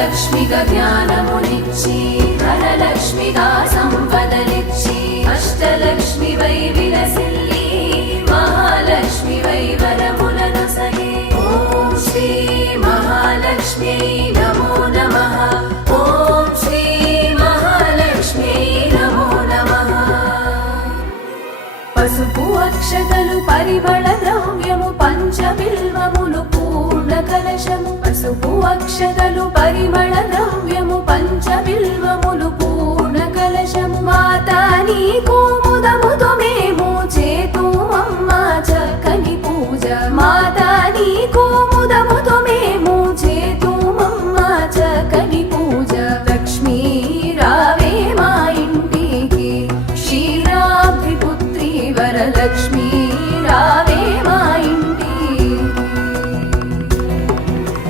మహాలక్ష్మిగా జ్ఞానమునిచ్చి ధనలక్ష్మిగా సంపదలిచ్చి అష్టలక్ష్మివై విలసిల్లి మహాలక్ష్మివై వరములను సగే. ఓం శ్రీ మహాలక్ష్మ్యై నమో నమః. ఓం శ్రీ మహాలక్ష్మ్యై నమో నమః. పసుపు అక్షతలు పరిమళ ద్రవ్యము పంచబిల్వములు పూర్ణ కలశము. పసుపు అక్షతలు పరిమళ